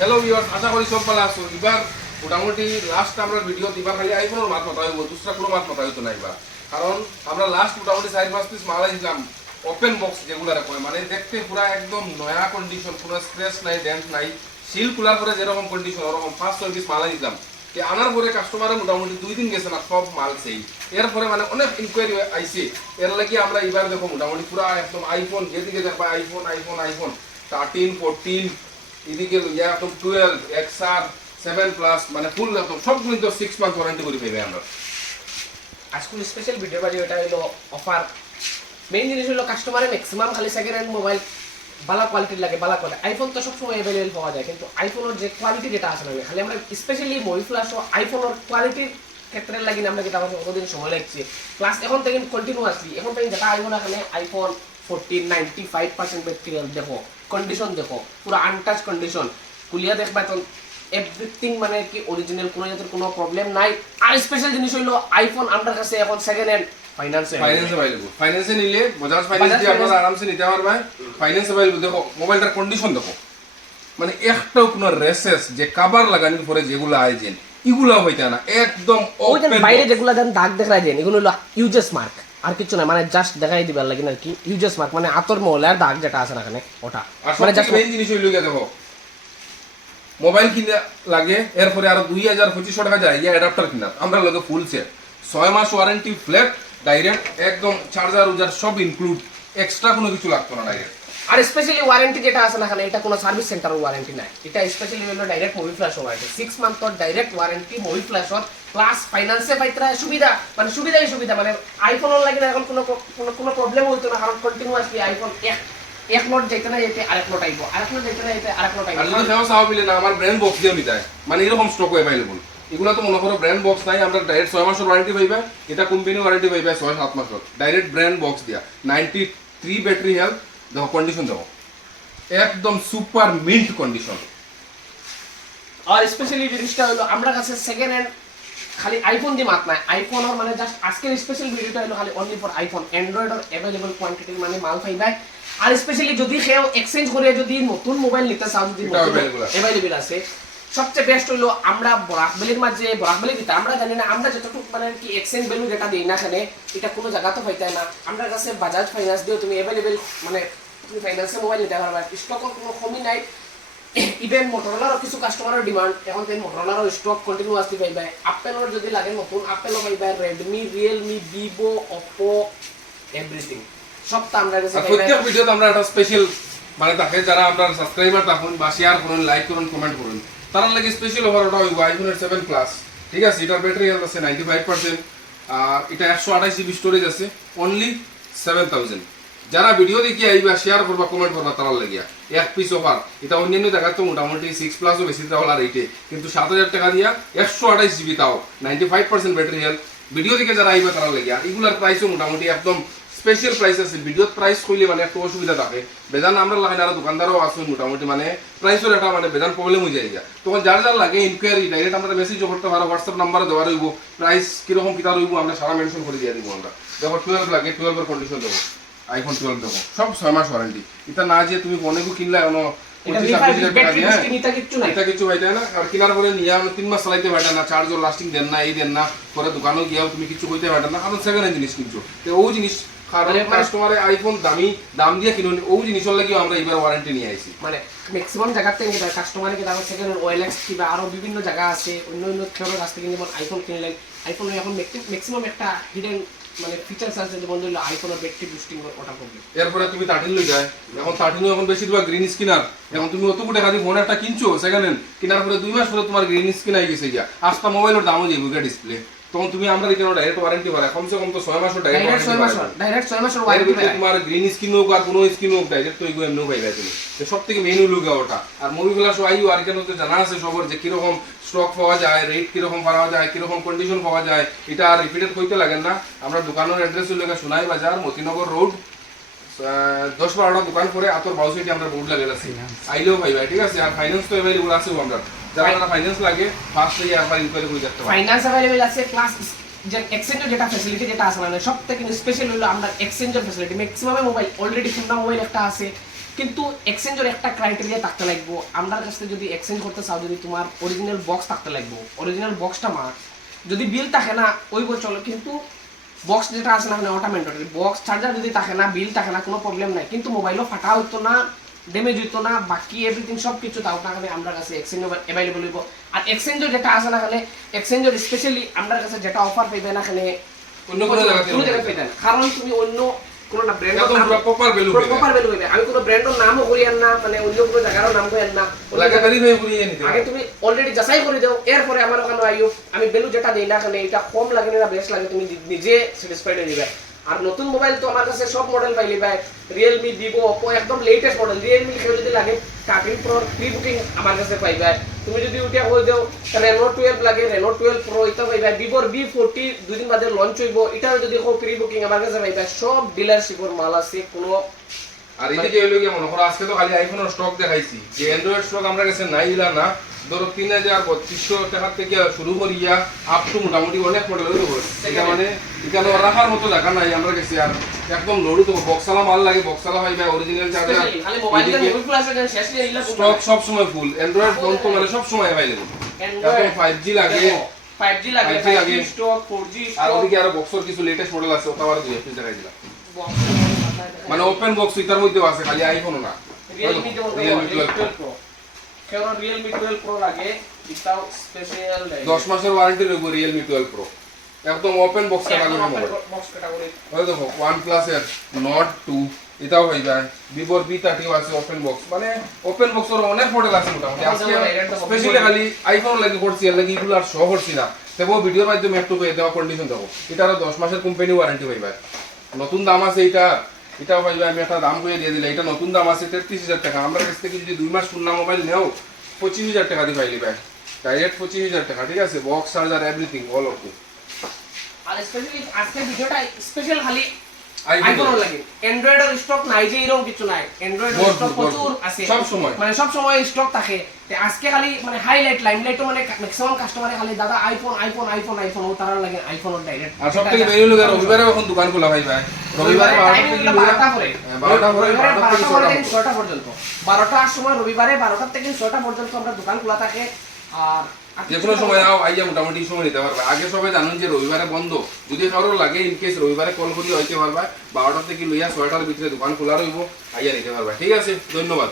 Hello viewers আশা করি সব ভালো আছো। এবার মোটামুটি লাস্ট আমরা ভিডিও এবার খালি আইফোনের মাত মাথা হইব, দুসরা কোনো মাত মাথা হইতো না এবার। কারণ আমরা লাস্ট মোটামুটি চার পাঁচ পিস মাল আইছিলাম ওপেন বক্স যেগুলো কয় মানে দেখতে পুরা একদম নয়া কন্ডিশন কোনো স্ক্র্যাচ নাই ড্যান্ট নাই সিল খোলার পরে যেরকম কন্ডিশন ওরকম পাঁচ, ছয় পিস মাল আইছিলাম। যে আনার পরে কাস্টমারে মোটামুটি দুই দিন গেছে না, সব মাল সেই। এরপরে মানে অনেক ইনকোয়ারি আইছে। এর লাগি আমরা এবার দেখো মোটামুটি পুরা একদম আইফোন যেদিকে দেখবা iPhone iPhone iPhone thirteen fourteen এদিকে একদম টুয়েলভ এক্সআর সেভেন প্লাস মানে ফুল একদম সব কিন্তু সিক্স মান্থ ওয়ারেন্টি করে পাইবে আমরা। আজকুল স্পেশাল ভিডিও বাড়ি ওটা হলো অফার মেইন জিনিস হলো কাস্টমারে ম্যাক্সিমাম খালি সেকেন্ড হ্যান্ড মোবাইল বালা কোয়ালিটির লাগে, বালা কোয়ালিটি আইফোন তো সবসময় অ্যাভেলেবল পাওয়া যায়, কিন্তু আইফোনের যে কোয়ালিটি যেটা আছে না, খালি আমরা স্পেশালি মোবাইল ফ্লাশ ও আইফোনের কোয়ালিটির ক্ষেত্রে লাগি আমরা যেটা আমাদের কতদিন সময় লাগছে। প্লাস এখন থেকে কন্টিনিউয়াসলি এখন থেকে যেটা আইফোন এখানে iPhone fourteen ninety five percent battery দেখো। কন্ডিশন দেখো পুরো আনটাচ কন্ডিশন কুলিয়া দেখবা তো এভরিথিং মানে কি অরিজিনাল কোনো জাতের কোনো প্রবলেম নাই। আর স্পেশাল জিনিস হইল আইফোন আমার কাছে এখন সেকেন্ড হ্যান্ড ফাইন্যান্সে ফাইন্যান্স অ্যাভেলেবল ফাইন্যান্সে নিলে বজাজ ফাইন্যান্স দিয়ে আপনারা আরামসে নিতে পারবেন। ফাইন্যান্স অ্যাভেলেবল দেখো মোবাইলটার কন্ডিশন দেখো। মানে একটাও কোনো রেসেস যে কাবার লাগানোর পরে যেগুলো আইজেন এগুলো হইতে না। একদম বাইরে। যেগুলো দেন দাগ দেখা যায় এগুলো হলো ইউজেস মার্ক আর কিছু না মানে জাস্ট দেখাই দিবার লাগিন আর কি। ইউজেস মার্ক মানে আতর মহলার দাগ যেটা আছে না এখানে ওটা। মানে জাস্ট মেইন জিনিস হইল গিয়া দেখো মোবাইল কিনে লাগে এরপরে আর দুই হাজার পঁচিশশো টাকা যায় ইয়া অ্যাডাপ্টার কিনা আমরা লগে ফুল সেট ছয় মাস ওয়ারেন্টি ফ্ল্যাট ডাইরেক্ট একদম চার্জার উজার সব ইনক্লুড এক্সট্রা কোনো কিছু লাগতো না ডাইরেক্ট আর স্পেশালি ওয়ারেন্টি যেটা আছে না এখানে, এটা কোনো সার্ভিস সেন্টার ওয়ারেন্টি নাই। এটা স্পেশালি হলো direct movie flash warranty six মান্থর direct warranty movie ফ্ল্যাশর প্লাস ফাইন্যান্সে পাইতরা সুবিধা মানে সুবিধাই সুবিধা মানে আইফোনের লাগে না এখন কোনো কোনো প্রবলেম হইতো না কারণ কন্টিনিউয়াসলি আইফোন এক এক নোট যাইতে না যেতে আরেক নোট আইবো আরেক নোট যাইতে না যেতে আরেক নোট আর আইবো যদি সেও চাওয়া মিলে না আমার ব্র্যান্ড বক্স দিয়েও নিতে মানে এরকম স্টক অ্যাভেলেবল এগুলো তো মনে করো ব্র্যান্ড বক্স নাই, আমরা ডাইরেক্ট ছয় মাসের ওয়ারেন্টি পাইবে, এটা কোম্পানি ওয়ারেন্টি পাইবে ছয় সাত মাসের ডাইরেক্ট ব্র্যান্ড বক্স দিয়া। নাইনটি থ্রি ব্যাটারি হেলথ দেখো কন্ডিশন দেখো। একদম সুপার মিন্ট কন্ডিশন আর স্পেশালি জিনিসটা হলো আমরা কাছে সেকেন্ড হ্যান্ড খালি আইফোন দিয়ে মাত নাই। আইফোন আর মানে জাস্ট আজকের স্পেশাল ভিডিওটা হলো খালি অনলি ফর আইফোন অ্যান্ড্রয়েড আর অ্যাভেলেবল কোয়ান্টিটির মানে মাল পাইবে আর স্পেশালি যদি সেও এক্সচেঞ্জ করে যদি নতুন মোবাইল নিতে চাও যদি। অ্যাভেলেবল আছে সবচেয়ে বেস্ট হলো আমরা বরাকবেলির মাঝে বরাকবেলি দিতে আমরা জানি না আমরা যতটুকু মানে কি এক্সচেঞ্জ ভ্যালু যেটা দিই না এখানে এটা কোনো জায়গা তো পাইতে না। আমরা কাছে বাজাজ ফাইন্যান্স দিয়েও তুমি অ্যাভেলেবেল মানে তুমি ফাইন্যান্সে মোবাইল নিতে পারবা। স্টকের কোনো কমি নাই। ইভেন মোটরলারও কিছু কাস্টমারের ডিমান্ড এখন তাই মোটরলারও স্টক কন্টিনিউয়াসলি পাইবা। আপেলর যদি লাগে নতুন আপেলও পাইবা Redmi Realme Vivo Oppo everything সব তো আমরা কাছে প্রত্যেক ভিডিওতে আমরা একটা স্পেশাল মানে তাকে যারা আপনার সাবস্ক্রাইবার থাকুন বা শেয়ার করুন লাইক করুন কমেন্ট করুন। তার লাগে স্পেশাল অফার ওটা হইব আইফোনের সেভেন প্লাস ঠিক আছে, এটার ব্যাটারি হেলথ আছে নাইনটি ফাইভ পার্সেন্ট আর এটা একশো আঠাশ জিবি স্টোরেজ আছে অনলি সেভেন থাউজেন্ড যারা ভিডিও দেখি আইবা শেয়ার করবা কমেন্ট করবা তার লাগিয়া। এক পিস অফার এটা অন্যান্য জায়গায় তো মোটামুটি সিক্স প্লাসও বেশি দেওয়া আর এইটে কিন্তু সাত হাজার টাকা দিয়া একশো আঠাশ জিবি তাও। Ninety five percent battery health video দেখে যারা আইবা তারা লাগিয়া, এগুলার প্রাইসও মোটামুটি একদম স্পেশাল প্রাইস আছে ভিডিও প্রাইস কইলে মানে একটু অসুবিধা থাকে। বেজান আমরা লাগে না দোকানদারও আছে মোটামুটি মানে প্রাইসের একটা মানে বেজান প্রবলেম হয়ে যায় তখন যার যার লাগে ইনকোয়ারি ডাইরেক্ট আমরা মেসেজও করতে পারো হোয়াটসঅ্যাপ নাম্বার দেওয়া রইব প্রাইস কীরকম, কিতা রইব, আমরা সারা মেনশন করে দিয়ে দিব আমরা। দেখো টুয়েলভ লাগে টুয়েলভের কন্ডিশন দেবো আইফোন টুয়েলভ দেবো, সব ছয় মাস ওয়ারেন্টি এটা না যে তুমি অনেকও কিনলে, কোনো হ্যাঁ? বুস্টিং এটা কিচ্ছু নাই এটা কিছু পাইতে না আর কেনার পরে নিয়ে আমরা তিন মাস চালাইতে পারতেন না চার্জ লাস্টিং দেন না এই দেন না পরে দোকানও গিয়েও তুমি কিছু কইতে পারতেন না কারণ সেকেন্ড হ্যান্ড জিনিস কিনছো ও জিনিস কারণ মানে- কাস্টমারে আইফোন দামি দাম দিয়ে কিনুন ও জিনিসের লাগিও আমরা এবার ওয়ারেন্টি নিয়ে আইছি মানে ম্যাক্সিমাম জায়গা থেকে কিনা কাস্টমারে কিনা সেকেন্ড ওয়েলেক্স কিংবা আরও বিভিন্ন জায়গা আছে অন্য অন্য খেলোয়াড়ের কাছ থেকে যেমন আইফোন কিনলেন আইফোনে এখন ম্যাক্সিমাম একটা হিডেন মানে ফিচার্স আছে যেমন ধরলো আইফোনের ব্যাটারি বুস্টিং ওটা করবে। এরপরে তুমি থার্টিন লই যায়। এখন থার্টিনও এখন বেশিরভাগ গ্রিন স্কিনার এখন তুমি অতগুলো খালি ফোন একটা কিনছো সেখানে কেনার পরে দুই মাস পরে তোমার গ্রিন স্কিন আই গেছে গিয়া। আস্তা মোবাইলের দামও যাইব ডিসপ্লে তখন তুমি আমরা ডাইরেক্ট ওয়ারেন্টি পারে কমসে কম তো ছয় মাসের ডাইরেক্ট ছয় মাসের ডাইরেক্ট ছয় মাসের ওয়ারেন্টি তোমার গ্রিন স্কিন হোক আর কোনো স্কিন হোক ডাইরেক্ট তো এগুলো এমনিও পাইবে তুমি। তো সব থেকে মেনু লুগা ওটা। আর আইও আর কেন তো জানা আছে সবার যে কীরকম স্টক পাওয়া যায় রেট কীরকম পাওয়া যায় কীরকম কন্ডিশন পাওয়া যায় এটা আর রিপিটেড কইতে লাগে না। আমরা দোকানের অ্যাড্রেস হলো সোনাই বাজার মতিনগর রোড দশ বারোটা দোকান করে আতর বাউসাইটে আমরা বোর্ড লাগে আছে আইলেও পাইবা ঠিক আছে? আর ফাইন্যান্স তো অ্যাভেলেবল আছে আমরা। যারা ফাইন্যান্স লাগে ফার্স্ট থেকে একবার ইনকোয়ারি করে দেখতে পারে ফাইন্যান্স অ্যাভেলেবল আছে প্লাস যে এক্সচেঞ্জের যেটা ফ্যাসিলিটি যেটা আছে মানে সব থেকে স্পেশাল হলো আমরা এক্সচেঞ্জের ফ্যাসিলিটি ম্যাক্সিমাম মোবাইল অলরেডি সুন্দর মোবাইল একটা আছে, কিন্তু এক্সচেঞ্জের একটা ক্রাইটেরিয়া থাকতে লাগবো। আমার কাছে যদি এক্সচেঞ্জ করতে চাও, যদি তোমার অরিজিনাল বক্স থাকতে লাগবো অরিজিনাল বক্সটা মার যদি বিল থাকে না, ওই বছর কিন্তু বক্স যেটা আছে না মানে অটোমেটিক বক্স চার্জার যদি থাকে না বিল থাকে না, কোনো প্রবলেম নাই। কিন্তু মোবাইলও ফাটা হতো না ড্যামেজ হইতো না বাকি এভরিথিং সব কিছু তাও না খালি আমার কাছে এক্সচেঞ্জ অ্যাভেলেবল হইব। আর এক্সচেঞ্জের যেটা আছে না খালি এক্সচেঞ্জের স্পেশালি আমার কাছে যেটা অফার পাইবে না খালি অন্য কোনো জায়গায় পেতেন কারণ তুমি অন্য কোনো না ব্র্যান্ডের নাম পুরো proper value পাইবে। প্রপার ভ্যালু পাইবে। আমি কোনো ব্র্যান্ডের নামও করি আর না মানে অন্য কোনো জায়গারও নাম করি আর না। আগে তুমি অলরেডি যাচাই করে দাও এরপরে আমার ওখানে আইও। আমি ভ্যালু যেটা দিই না এখানে এটা কম লাগে না বেশ লাগে তুমি নিজে স্যাটিসফাইড হয়ে যাবে। আর নতুন মোবাইল তো আমার কাছে সব মডেল পাইলি ভাই রিয়েলমি ভিভো ওপো একদম লেটেস্ট মডেল রিয়েলমি কেউ যদি লাগে কার্টিং প্রো প্রি বুকিং আমার কাছে পাইবে। তুমি যদি উঠিয়া হয়ে দাও রেনো টুয়েলভ লাগে রেনো টুয়েলভ প্রো এটা পাইবে। ভিভোর বি ফোরটি দুদিন বাদে লঞ্চ হইব। এটাও যদি হোক প্রি বুকিং আমার কাছে পাইবে। সব ডিলারশিপের মাল আছে, কোনো আর এদিকে হইল কি মনে করো আজকে তো খালি আইফোনের স্টক দেখাইছি। যে অ্যান্ড্রয়েড স্টক আমরা কাছে নাই না। ধরো তিন হাজার বত্রিশশো টাকা থেকে শুরু করিয়া আপ টু মোটামুটি অনেক মডেল হইল এটা মানে এখানে রাখার মতো জায়গা নাই আমরা কাছে আর একদম লোডু তো বক্সালা মাল লাগে বক্সালা পাইবে অরিজিনাল চার্জার হয়ে স্টক সব সময় ফুল অ্যান্ড্রয়েড ফোন তো মানে সব সময় অ্যাভেলেবল এখন 5G লাগে। 5G লাগে 5G লাগে। 5G স্টক 4G আর স্টক ওদিকে আরও বক্সর কিছু লেটেস্ট মডেল আছে ওটা আবার দুই একটু দেখাই দিলাম। মানে ওপেন বক্স এটার মধ্যেও আছে খালি আইফোন না। Realme 12 12 Pro কেন রিয়েলমি 12 Pro লাগে স্পেশাল দশ মাসের ওয়ারেন্টি রইব রিয়েলমি টুয়েলভ প্রো একদম open box category mobile box category ওই দেখো ওয়ান প্লাসের নট টু এটাও যায়। ভিভোর বি থার্টিও আছে ওপেন বক্স মানে ওপেন বক্সের অনেক মডেল আছে মোটামুটি। আজকে স্পেশালি খালি আইফোন লাগি করছি এর লাগি এগুলো আর শো করছি না। তবুও ভিডিওর মাধ্যমে একটু দেওয়া কন্ডিশন দেবো এটারও দশ মাসের কোম্পানি ওয়ারেন্টি পাইবা নতুন দাম আছে এটা এটাও ভাই আমি একটা দাম করে দিয়ে দিলে এটা নতুন দাম আছে, তেত্রিশ হাজার টাকা। আমরা কাছ থেকে যদি দুই মাস পুরনা মোবাইল নেও, পঁচিশ হাজার টাকা দিয়ে পাইলি ভাই। ডাইরেক্ট পঁচিশ হাজার টাকা, ঠিক আছে? Box charger everything all of R specially আজকে ভিডিওটা স্পেশাল খালি iPhone আইফোন লাগে। অ্যান্ড্রয়েডের স্টক নাই যে এরকম কিছু নাই। অ্যান্ড্রয়েডের স্টক প্রচুর আছে। সব সময়। মানে সব সময় স্টক থাকে। আজকে খালি মানে হাইলাইট লাইমলাইটও মানে ম্যাক্সিমাম কাস্টমারে খালি দাদা আইফোন আইফোন আইফোন আইফোন ও তারা লাগে আইফোনের ডাইরেক্ট আর সব থেকে বেরিয়ে লোক রবিবারে এখন দোকান খোলা ভাই। ভাই রবিবারে বারোটা থেকে রবিবারে লইয়া- টাইমিং হ্যাঁ, বারোটা বারোটা পরে পরে বারোটা থেকে থেকে ছটা ছয়টা পর্যন্ত বারোটার সময় রবিবারে বারোটা থেকে ছয়টা পর্যন্ত আমরা দোকান খোলা থাকে। আর যে কোনো সময় আও আইয়া মোটামুটি সময় নিতে পারবে। আগে সবাই জানুন যে রবিবারে বন্ধ। যদি কারোর লাগে ইন কেস রবিবারে কল করি হইতে পারবা। বারোটা থেকে লইয়া ছয়টার ভিতরে দোকান খোলা রইব আইয়া নিতে পারবা। ঠিক আছে ধন্যবাদ।